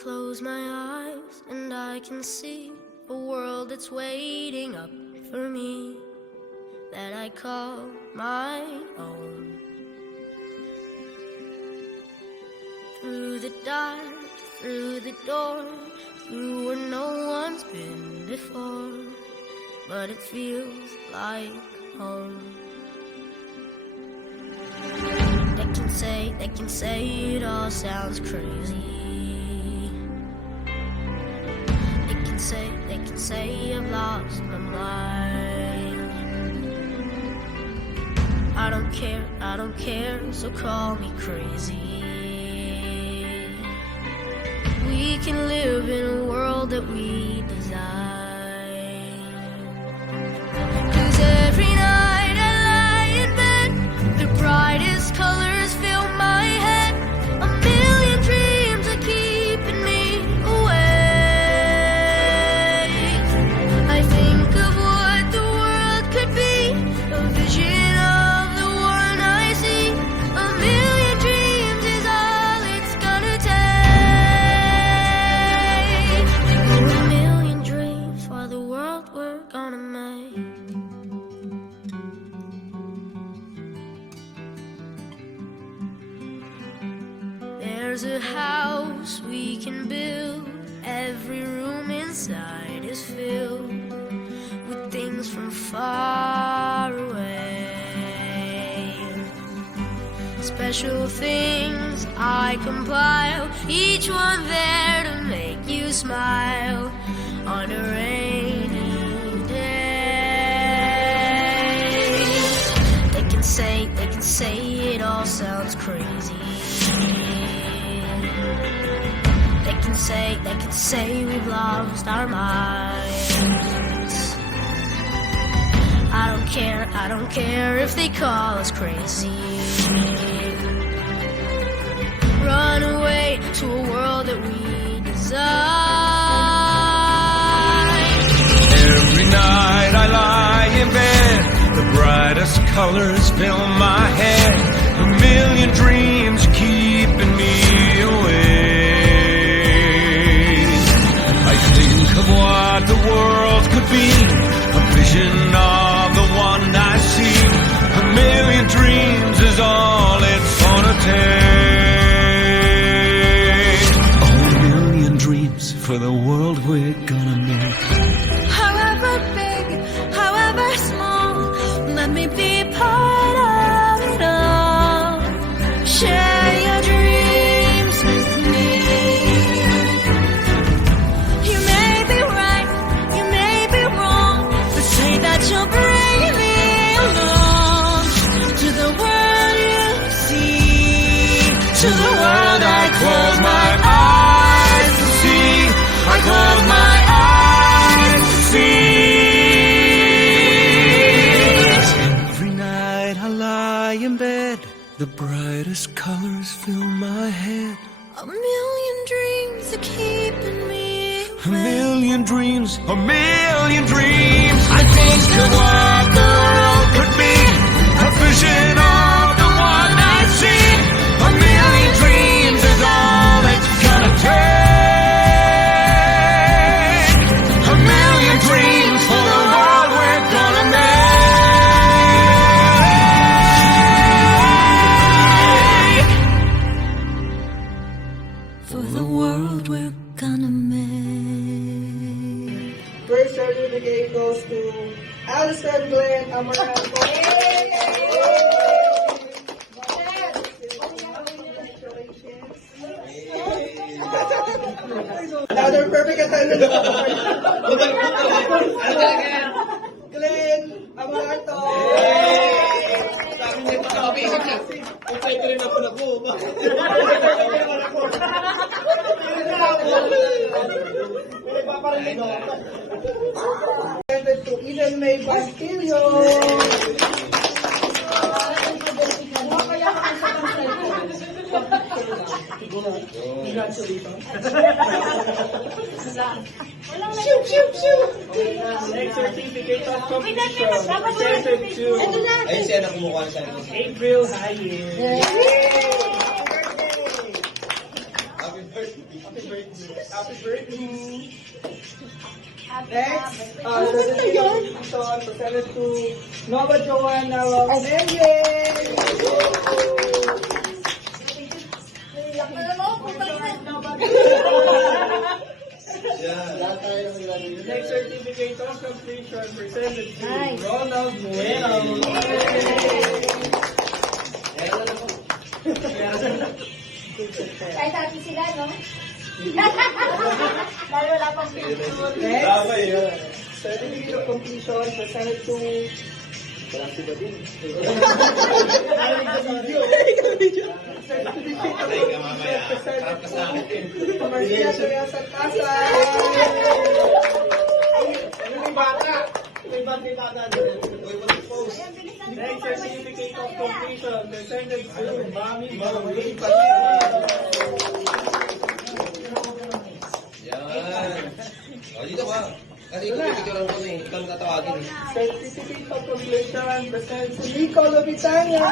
close my eyes and I can see a world that's waiting up for me, that I call my own. Through the dark, through the door, through where no one's been before, but it feels like home. They can say it all sounds crazy. They can say I've lost my mind. I don't care, so call me crazy. We can live in a world that we design. 'Cause every night I lie in bed, the brightest colors fill my head. A million dreams are keeping me awake. I think of what the world could be, a vision of the one I see. A million dreams is all it's gonna take. A million dreams for the world we're gonna make. There's a house we can build. Every room inside is filled with things from far away. Special things I compile, each one there to make you smile on a rainy day. They can say it all sounds crazy. They can say we've lost our minds. I don't care if they call us crazy. Run away to a world that we design. Every night I lie in bed, the brightest colors fill my head. A million dreams keeping me awake. I think of what the world could be, a vision of the one I see. A million dreams is all it's gonna take. A million dreams for the world we're gonna make. However big, however small, let me be part of it all. Share your dreams with me. You may be right, you may be wrong, but say that you'll bring me along to the world you see, to the world I close my eyes to see. I close my eyes to see. Every night I lie in bed, the brightest colors fill my head. A million dreams are keeping me A million dreams, a million dreams. I think of what the world could be, a vision of the one I see. A million dreams is all it's gonna take. A million dreams for the world we're gonna make. for the world we're gonna make. First certificate goes to Allison Glenn Amaranto. Another perfect attendance. Glenn Amaranto. Presented to Eden May Bastillo. Congratulations. Shoot, shoot, shoot. Next certificate of completion presented to Ayun siya na kumukuha sa April Hayes. Happy birthday. Happy birthday. Next, certificate of completion presented to Nova Joanna Menye. Next certificate of completion presented to Ronald Bueno. Kahit happy sila, no? Dahil wala pang picture. Next, certificate of completion presented to Marcia Teresa Casay. Next certificate of completion presented to Mami Marie. Yan. O, dito ka. Kasi ikaw pipicturean ko eh. Ikaw tatawagin eh. Certificate of completion presented to Nico Lobitania.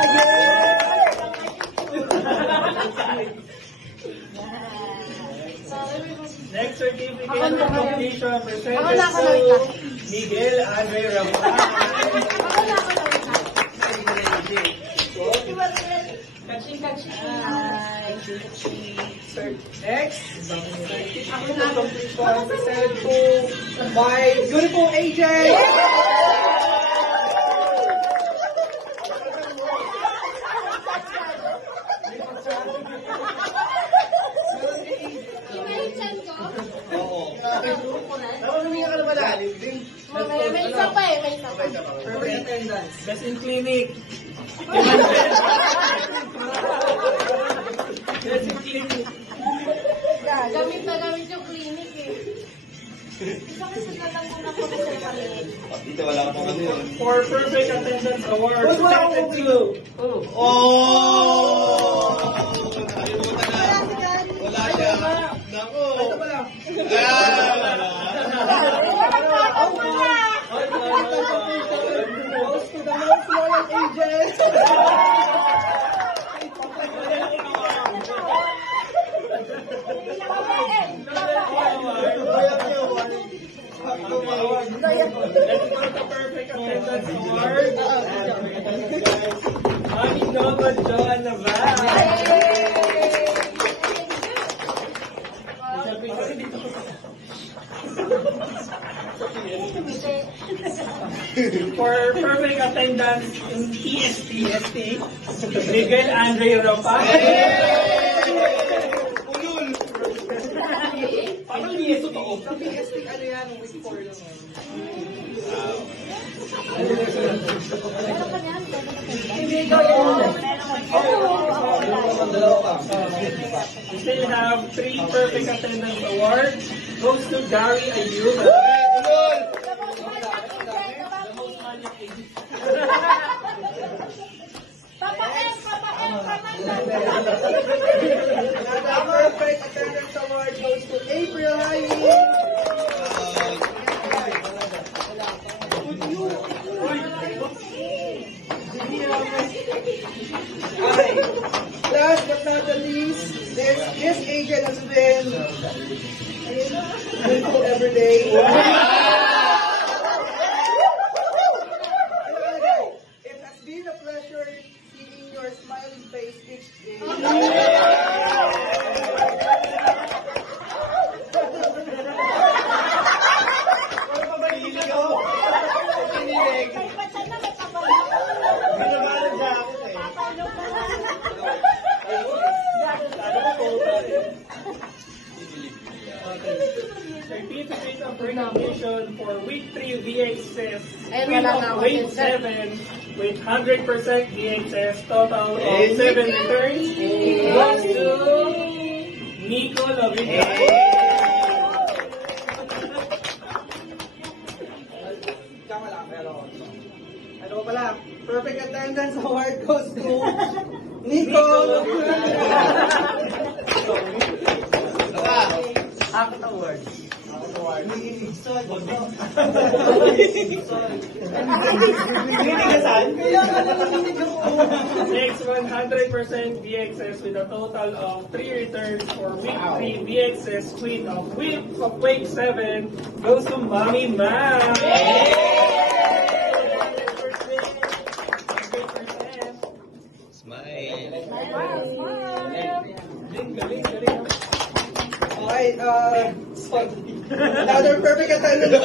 Next certificate of completion presented to Miguel Andre Ramal. Next, certificate of completion presented to my beautiful AJ. May isa pa eh, may isa pa. Perfect attendance. Best in clinic. Best in clinic. Gamit na gamit yung clinic eh. Isa kasi na lang muna po sa paligid. Dito wala ka pang ano yun. For perfect attendance award presented to Oh! Nakalimutan na. Wala siya. Nako. Ito pa lang. Goes to the most loyal agent. perfect attendance award. Mami Nova Joan Navarre. For perfect attendance in TST, Miguel Andre Ropa. Parang hindi ito totoo. Sa PST, ano yan? Week 4 lang. We still have 3 perfect attendance awards. Goes to Gary Ayuba. Another perfect attendance award goes to April Hayi. Last but not the least, this agent has been beautiful every day. It has been a pleasure seeing your smiling face each day. Certificate of recognition for week 3 VHS, Ayun, week wala of na ako week din, sir. 7 with 100% VHS, total of 7 returns goes to Nico Lovita. Tama lang, pero ano pa pala? Perfect attendance award goes to Nico. Saka, Act award. award. Next, 100% VXS with a total of 3 returns for week 3 VXS Queen of Week 7 goes to Mommy Ma. 100%. Smile. Galing. Okay, so, another perfect attendance.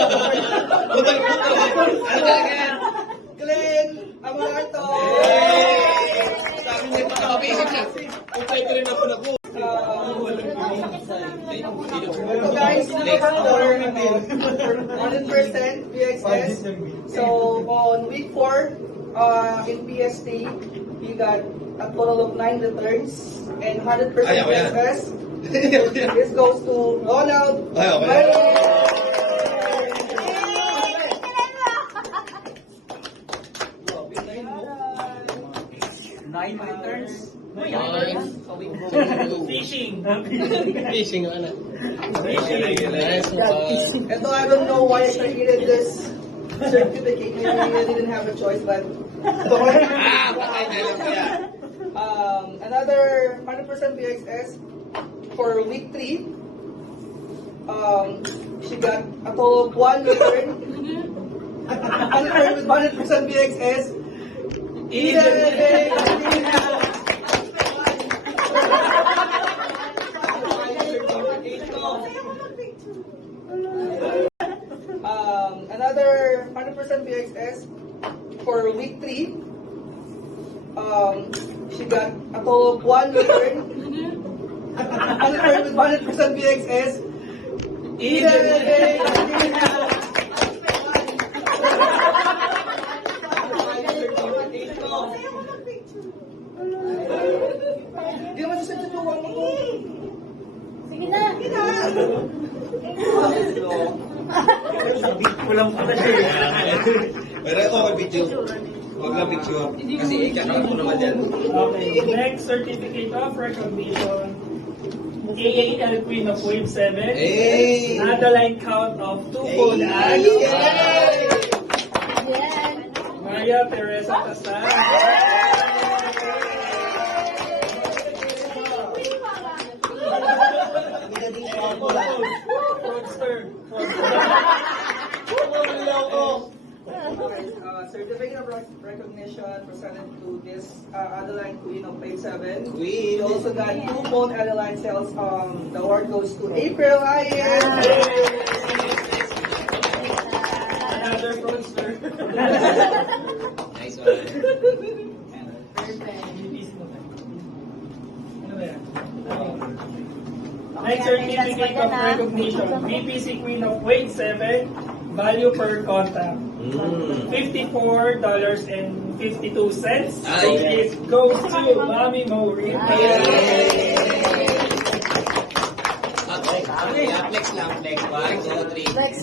Glenn Amaranto. Sabi niya, pagkakabasic siya. Kung pwede rin ako na po. So guys, for 100% VXS. So on week 4, in PST, he got a total of 9 returns and 100% Ayaw yan. VXS. This goes to Ronald. Ayaw yan. Nine returns. Fishing. Fishing, ano? Fishing. Nice. Ito, I don't know why I created this certificate. Maybe I didn't have a choice, but Bakay na lang kaya. another 100% VXS for week 3. She got a total of 1 return. Unearned with 100% VXS. Another 100% VXS for week 3. She got a total of 1 return. Unearned with 100% VXS. Di naman siya sa tuwa mo. Sige na. Walang pala siya. Pero ito, may video. Huwag lang picture. Kasi ikakalat ko naman yan. Okay, next certificate of recognition. AAL Queen of Wave 7. Hey! Adeline count of 2 full ads. Yan. Maria Teresa Tasar. Fraudster. Certificate of recognition presented to this Adeline Queen of Wave 7. Queen. We also got 2 phone Adeline sales. The award goes to April Ryan. Another fraudster. Nice one. Next certificate of recognition. BPC Queen of Wave 7. Value per contact. $54.52. So Ay. it goes to Mommy Maureen. Flex lang, flex. 1, 2, 3. Flex.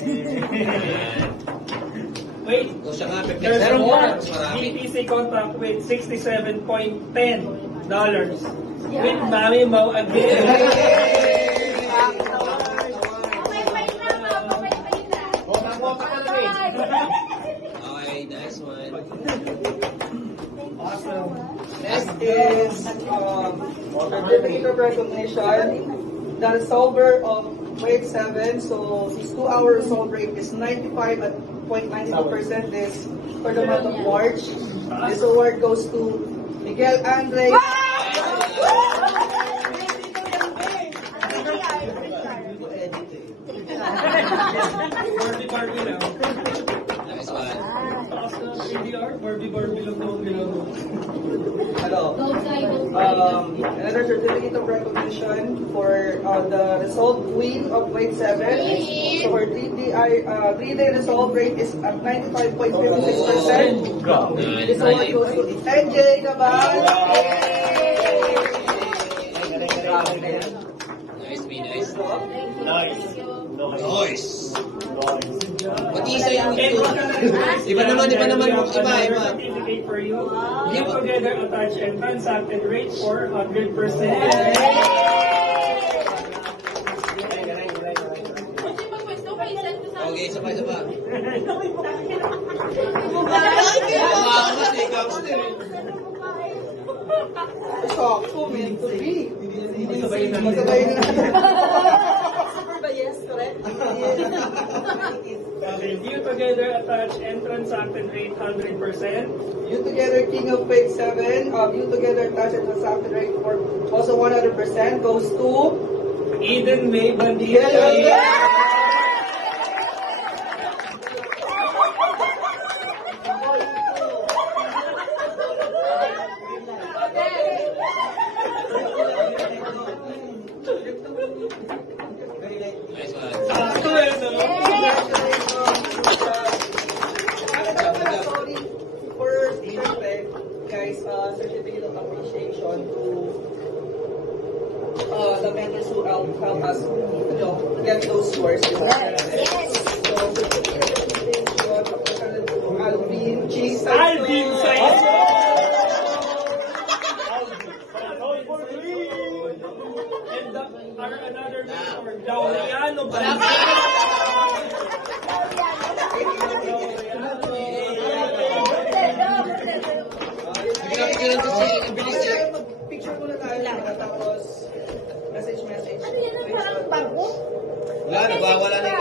Wait, O siya nga, flex. there's Pero more. mas marami. BPC contract with $67.10 with Mommy Mo again. Okay, nice one. Awesome. Next is certificate of recognition. The resolver of Wave 7. So his 2-hour resolve rate is 95.92% this for the month of March. This award goes to Miguel Andre. Barbie lang. Nice one. Awesome. PDR, Barbie lang noong ginagawa. Another certificate of recognition for the resolve queen of Wave 7. So her 3-day resolve rate is at 95.56%. This award goes to NJ Gabal. Nice, be nice. Nice. Nice. Pati isa yung Okay, Iba naman. Iba. Certificate for you. Live together, attach, and transacted rate for 100%. Kasi pag pwesto kayo Sabay na. Masabay na. Super ba yes, correct? Okay, view together attached and transacted rate 100%. View together King of Fake 7. View together touch and transacted rate for also 100% goes to Eden May Bandila. Sakto eh, no? Sorry for syempre, guys, certificate of appreciation to the mentors who help us, get those scores. So, certificate of appreciation, represented to Alvin G. Alvin Sainz. And another mentor, Laureano Picture muna tayo, tapos message. Ano yan ang parang bago? Wala, nagwawala na yung